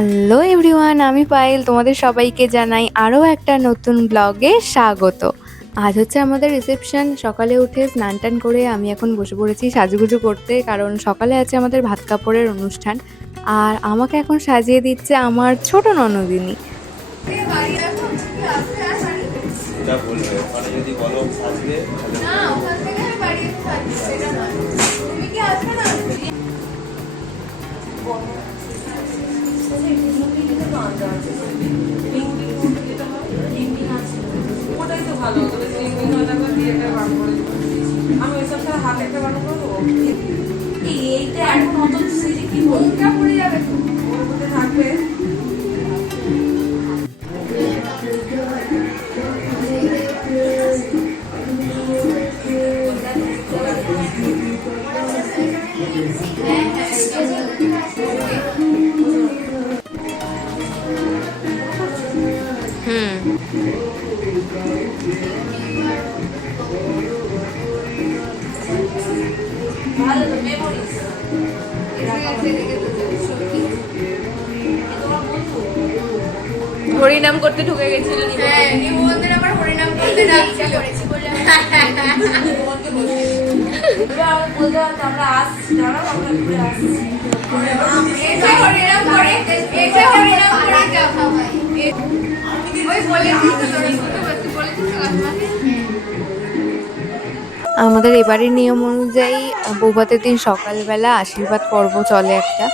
Hello everyone, আমি পায়েল। তোমাদের সবাইকে জানাই আরও একটা নতুন ব্লগে স্বাগত। আজ হচ্ছে আমাদের রিসেপশন। সকালে উঠে স্নান টান করে আমি এখন বসে পড়েছি সাজুগুজু করতে, কারণ সকালে আছে আমাদের ভাত কাপড়ের অনুষ্ঠান। আর আমাকে এখন সাজিয়ে দিচ্ছে আমার ছোট ননদিনী। ওটাই তো ভালো, তবে আমি ওইসব ছাড়া হাতে একটা বানো করবো। এইটা এখন অত সিটি কি বলটা পড়ে যাবে, ওর মধ্যে থাকবে। ভালো তো মেমোরিজ হরিনাম করতে ঢুকে গেছিল। আবার হরিনাম করতে ডাকছিল করেছি বলে বলতে আমরা আসছি, দাঁড়াও আমরা ঘুরে আসছি। এসে হরিনাম করে যাও ভাই। ওই বলেছিস তো তোর বলেছিস আমাদের এবারের নিয়ম অনুযায়ী বৌভাতের দিন সকালবেলা আশীর্বাদ পর্ব চলে একটা।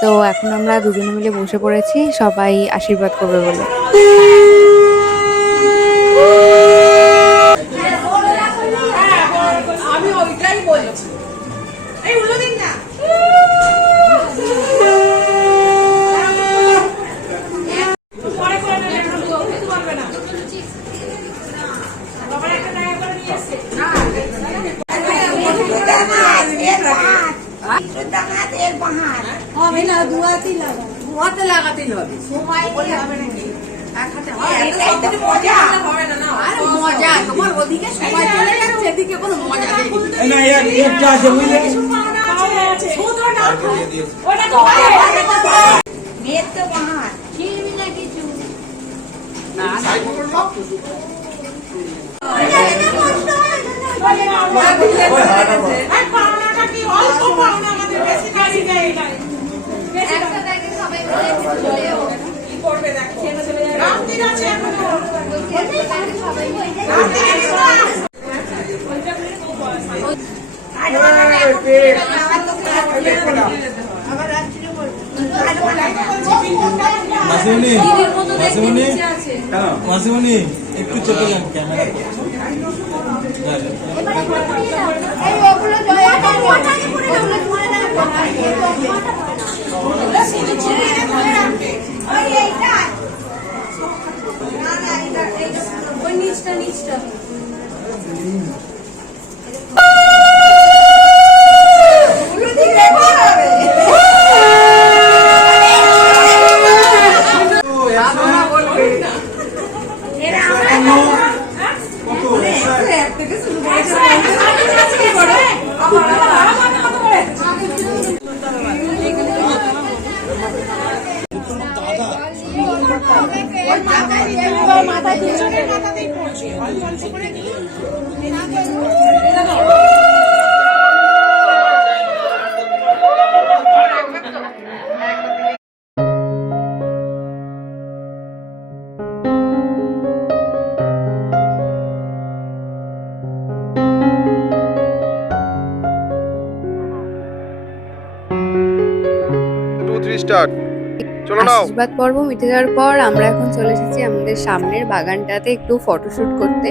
তো এখন আমরা দুজনে মিলে বসে পড়েছি সবাই আশীর্বাদ করবে বলে। আমি ওইটাই বলছি, এই উল্টো দিন না। লাগাতেই হবে মজা তোমার ওদিকে সময় চলে যাচ্ছে, এদিকে কোনো মজা নেই। মেয়ের তো বাহার চিনবি না কিছু মাসিমণি একটু চলে যান ক্যামেরা নিচটা আশীর্বাদ পর্ব মিটে যাওয়ার পর আমরা এখন চলে এসেছি আমাদের সামনের বাগানটাতে একটু ফটোশুট করতে।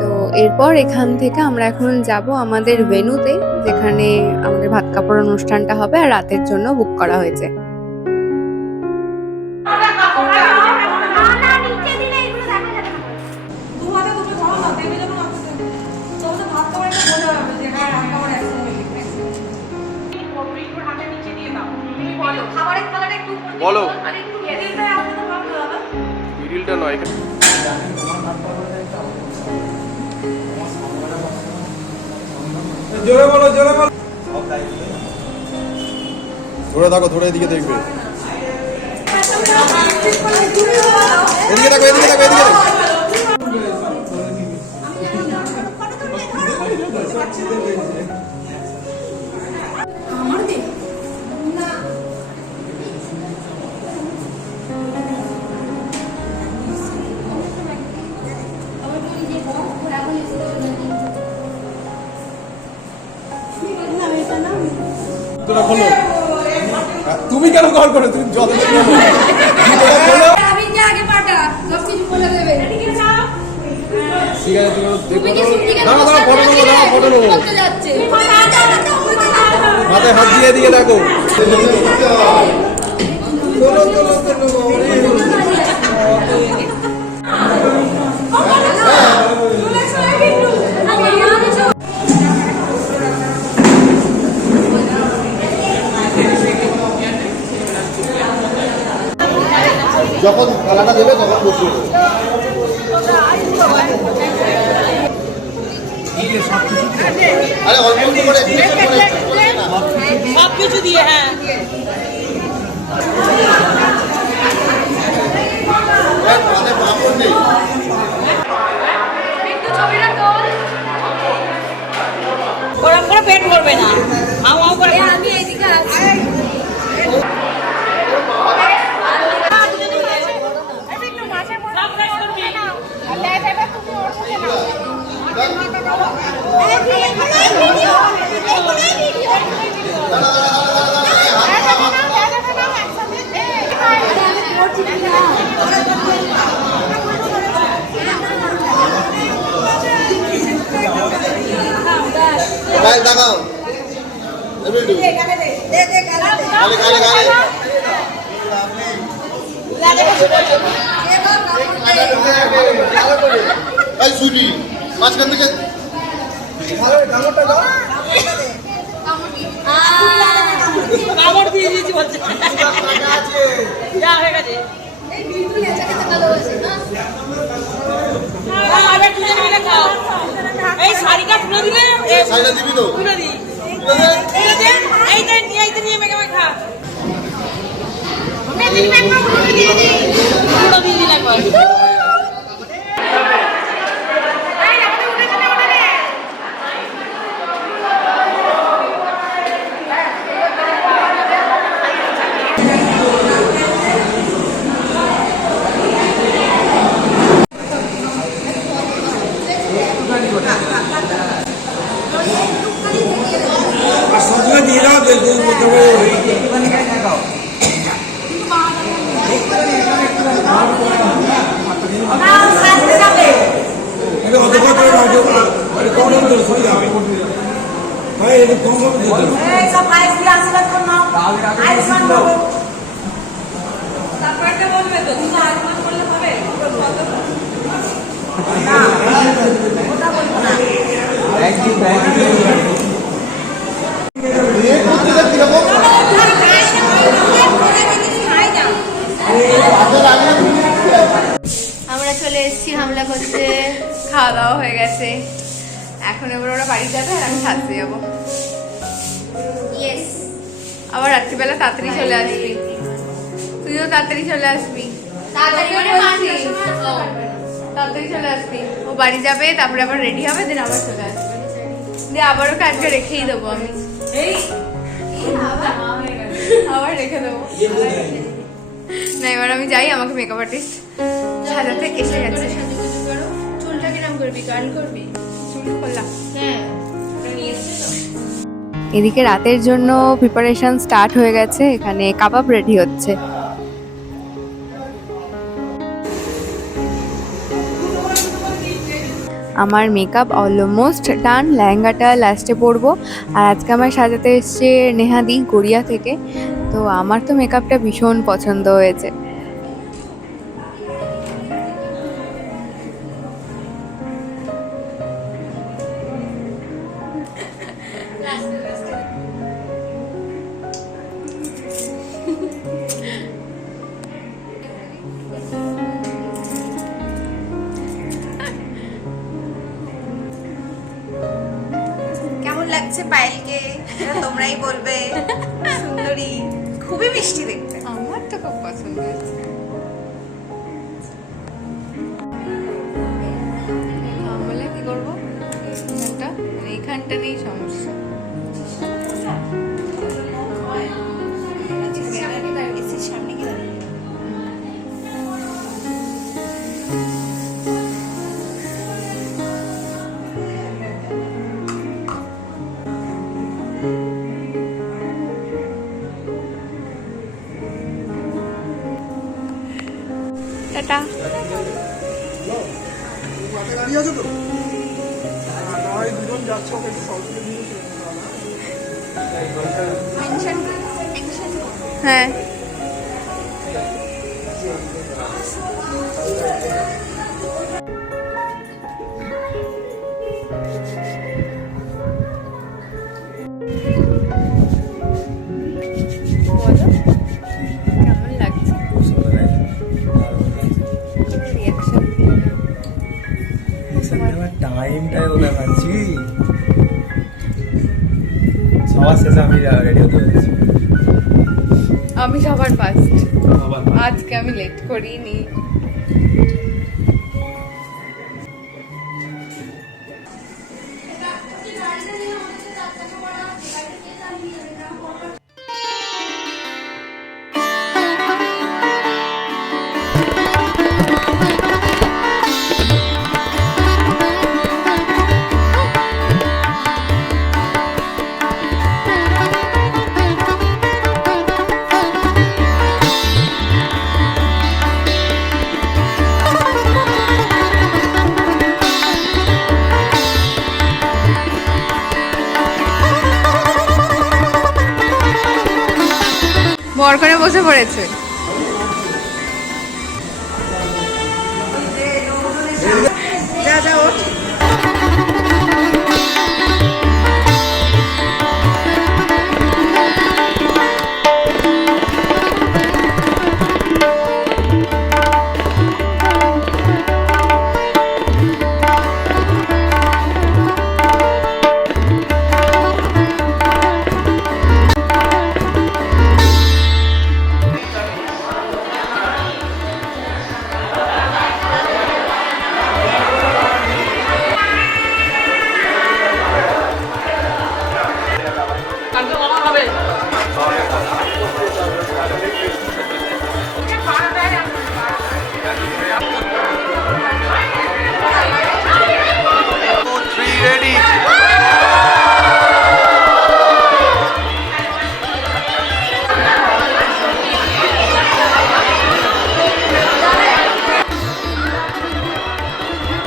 তো এরপর এখান থেকে আমরা এখন যাব আমাদের ভেন্যুতে, যেখানে আমাদের ভাত কাপড় অনুষ্ঠানটা হবে আর রাতের জন্য বুক করা হয়েছে। বলো মিডিলটা নয় জোরে বলো জোরে বলো ধরে থাকো ধরে এদিকে দেখবে এদিকে দেখো, এদিকে দেখো, এদিকে দেখো। তোরা খোলো। তুমি কেন কল করো? তুমি জল খোলো। আমি যে আগে পাটা সব কিছু বলে দেবে ঠিক আছে, তুমি দেখো। দাঁড়া দাঁড়া, ফটো নেবো, দাঁড়া ফটো নেবো। করতে যাচ্ছে মাথায় হাত দিয়ে দিয়ে দেখো। যখন খেলাটা দেবে তখন বসে দেবে। আরে অল্প অল্প করে সব কিছু দিয়ে হ্যাঁ মানে পাপড় নেই। ওরকম করে পেট ভরবে না আও করে আমি এইদিকে আছি গায়ে লাগাও। গালে গালে গালে। এই সুইটি মাঝখান থেকে কামড় দিয়ে দিয়েছি বলছে যা হয়ে গেছে আবার দুজনে মিলে খাও এই শাড়িটা তুলে দিলে সাইডে দিবি তো। তুলে দিই তুলে দে। এইটা নিয়ে মেঘে মেঘে খা পুরো দিয়ে দিন একবার আর সবসময় দিয়ে দাও, অতটা করে রাখো, মানে কম দাম তো সরে যাবে ভাই, একটু কম দামে দিয়ে দেবো। তারপর একটা বলবে তো তুমি আগুন করলে হবে বিয়ে করতে যা কিরকম আমরা চলে এসেছি হামলা করতে, খাওয়া দাওয়া হয়ে গেছে, এখন এবার ওরা বাড়ি যাবে আর আমি সাজতে যাবো। ইয়েস, আবার রাত্রিবেলা তাড়াতাড়ি চলে আসবি, তুইও তাড়াতাড়ি চলে আসবি, তাড়াতাড়ি চলে আসবি। ও বাড়ি যাবে, তারপরে আবার রেডি হবে, দেন আবার চলে আসবে, দিয়ে আবারও কাজকে রেখেই দেবো আমি, আবার রেখে দেবো। না এবার আমি যাই, আমাকে মেকআপ আর্টিস্ট সাজাতে এসে গেছে। চুলটা কিরম করবি, কার্ল করবি? চুল করলাম, হ্যাঁ। এদিকে রাতের জন্য প্রিপারেশন স্টার্ট হয়ে গেছে, এখানে কাবাব রেডি হচ্ছে। আমার মেকআপ অলমোস্ট ডান, লেহেঙ্গাটা লাস্টে পরবো। আর আজকে আমার সাজাতে এসছে নেহাদি গড়িয়া থেকে, তো আমার তো মেকআপটা ভীষণ পছন্দ হয়েছে। কেমন লাগছে পায়েলকে তোমরাই বলবে। সুন্দরী, খুবই মিষ্টি দেখতে। আমার তো খুব পছন্দ হয়েছে। বলে কি করবো, এইখানটা মানে এইখানটা নেই সমস্যা। সামনে কি দাঁড়িয়ে টাটা। দাঁড়িয়ে আছো তো? হ্যাঁ বলো কেমন লাগছে? কোনো রিয়াকশন টাইমটাই কোথায় পাচ্ছি, সবার শেষে আমি রেডি হতে পেরেছি। আমি সবার ফার্স্ট, আজকে আমি লেট করিনি। বর করে বসে পড়েছে। যা যা ওঠ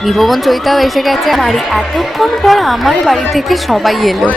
নিভবন চৈতাও এসে গেছে বাড়ি, এতক্ষণ পর আমার বাড়ি থেকে সবাই এলো।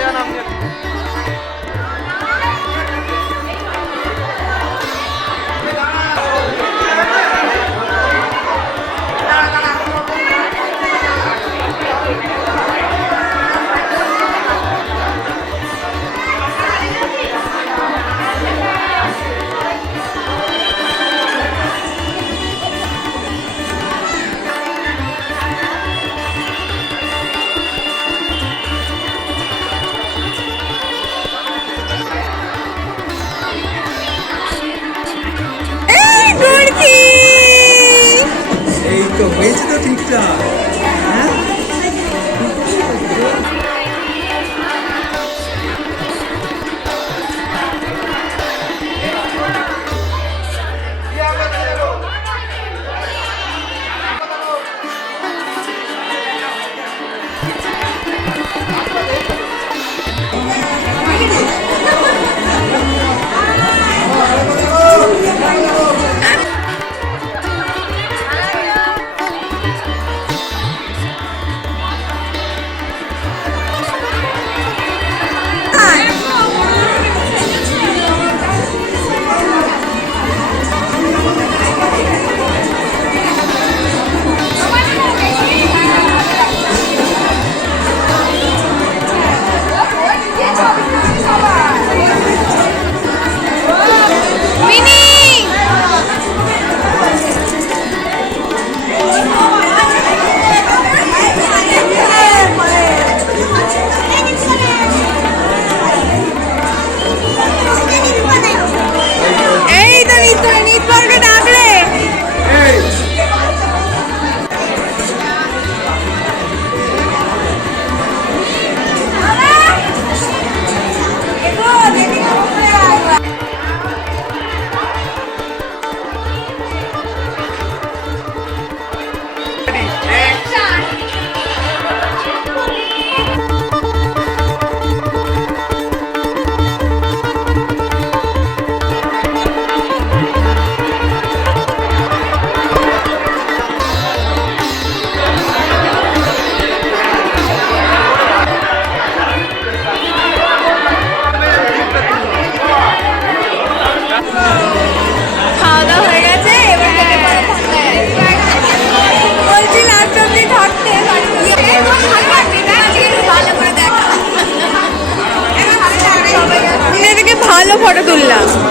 এই তো হয়েছে তো ঠিকঠাক।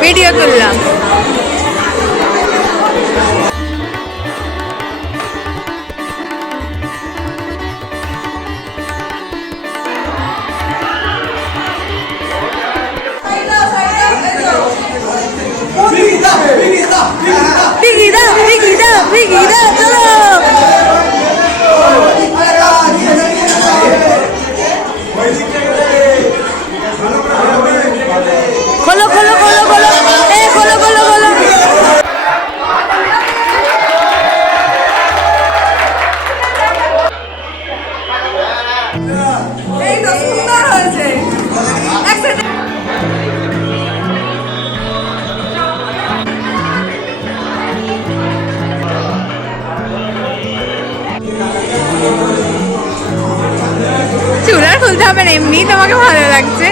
ভিডিও তুললাম। চলো খোলো খোলো খোলো খোলো এ খোলো খোলো খোলো। এই তো সুন্দর হয়েছে একসাথে। চুল আর খুলতে হবে না, এমনি তোমাকে ভালো লাগছে।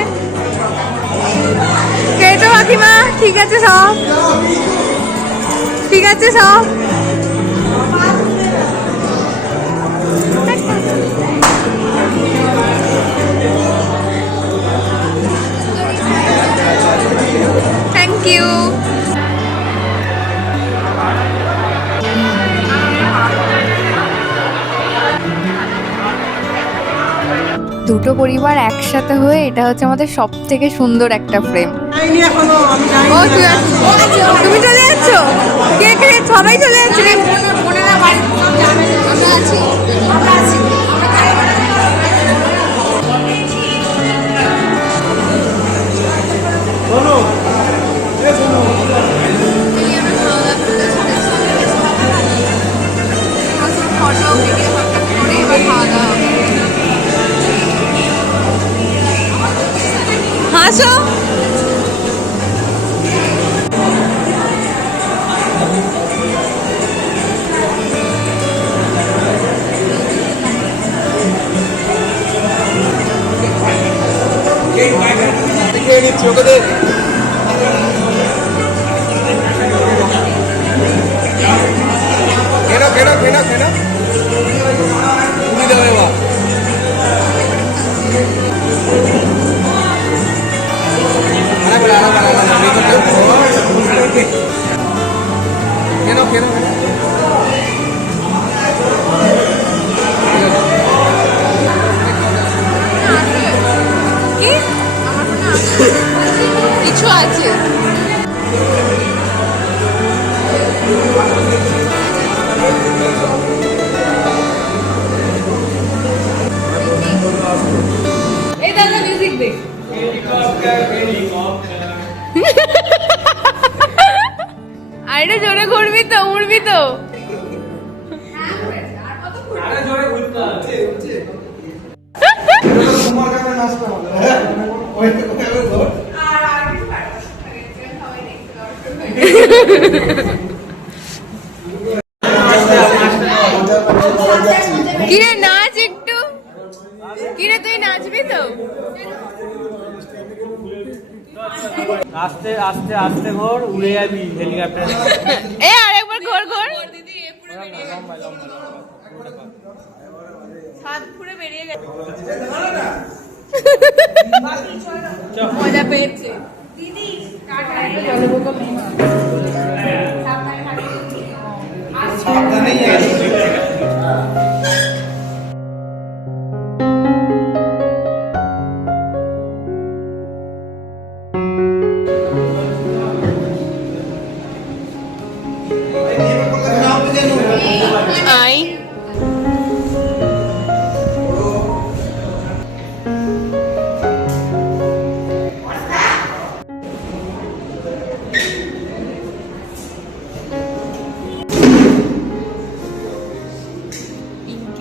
কে তো কাকিমা ঠিক আছে সব ঠিক আছে সব। Thank you. দুটো পরিবার একসাথে হয়ে এটা হচ্ছে আমাদের সব থেকে সুন্দর একটা ফ্রেম। ও তুমি চলে যাচ্ছ? কে কে সবাই চলে যাচ্ছে? বোনেরা বাড়ি সব যাবে, আমরা আছি আমরা আছি আমরা তাই ফটো ভিডিও করে এবার খাওয়া দাওয়া হবে। হাসো। কিছু আছে এই দাদা মিউজিক দে। আর এটা জোরে ঘুরবি তো, উড়বি তো। কিরে নাচ একটু, কিরে তুই নাচবি তো? আস্তে আস্তে আস্তে ঘোর, উড়ে যাবি হেলিকপ্টার। এ আরেকবার ঘোর ঘোর। হাত পুরো বেরিয়ে গেছে। মজা পেয়েছে দিদি। আই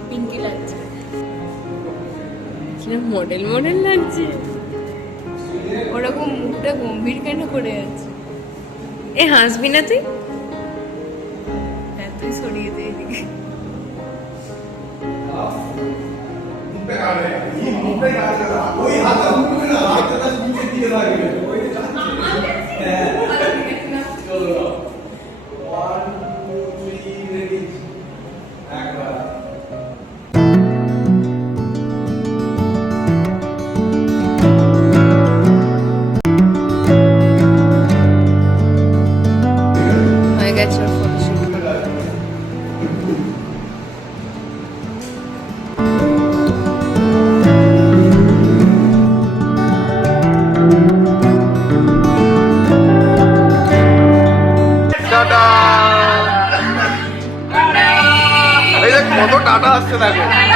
পিঙ্কি লাগছে, মডেল মডেল লাগছে। ওরকম মুখটা গম্ভীর কেন করে আছে? এ হাসবি না তুই? তুই সরিয়ে দে এদিকে। থাকবে